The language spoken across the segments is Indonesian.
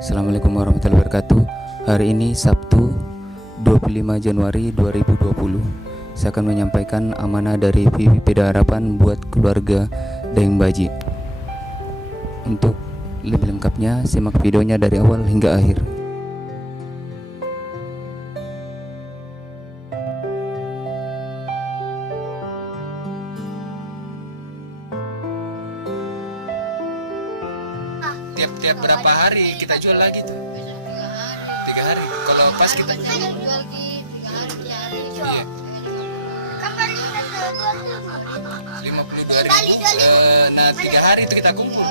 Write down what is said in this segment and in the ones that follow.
Assalamualaikum warahmatullahi wabarakatuh. Hari ini Sabtu 25 Januari 2020. Saya akan menyampaikan amanah dari VPPD Harapan buat keluarga Daeng Baji. Untuk lebih lengkapnya simak videonya dari awal hingga akhir. Tiap berapa hari kita jual lagi tuh? 3 hari. Kalau pas kita jual lagi 3 hari. Iya. 52.000. Nah 3 hari itu kita kumpul.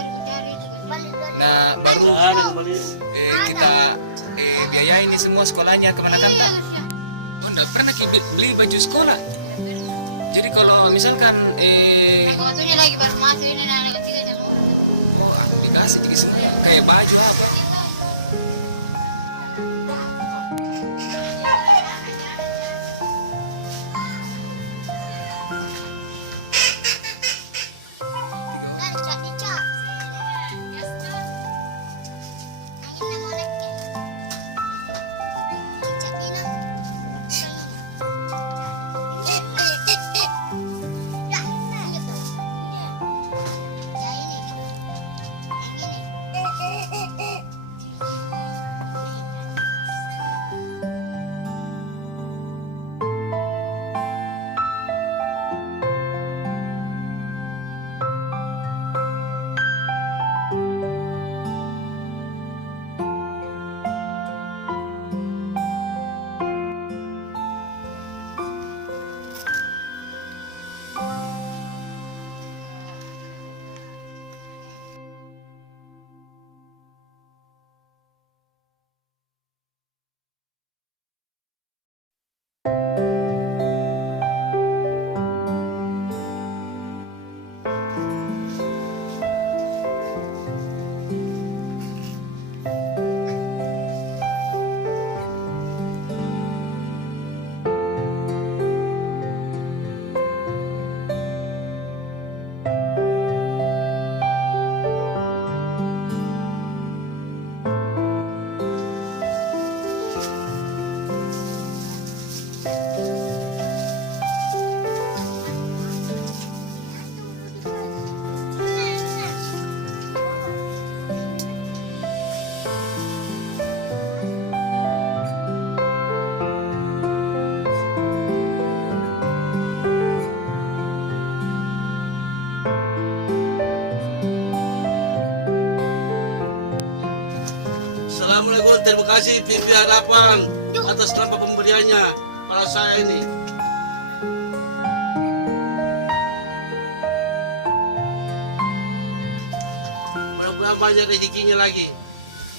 Nah baru kita biaya ini semua sekolahnya kemana kan? Oh, enggak pernah beli baju sekolah. Jadi kalau misalkan lagi baru masuk ini dikasih jadi semua kayak baju apa. Assalamualaikum, terima kasih VP Harapan atas tanpa pemberiannya pada saya ini. Mudah-mudahan banyak rezekinya lagi.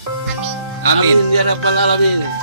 Amin. Amin ya rabbal alamin.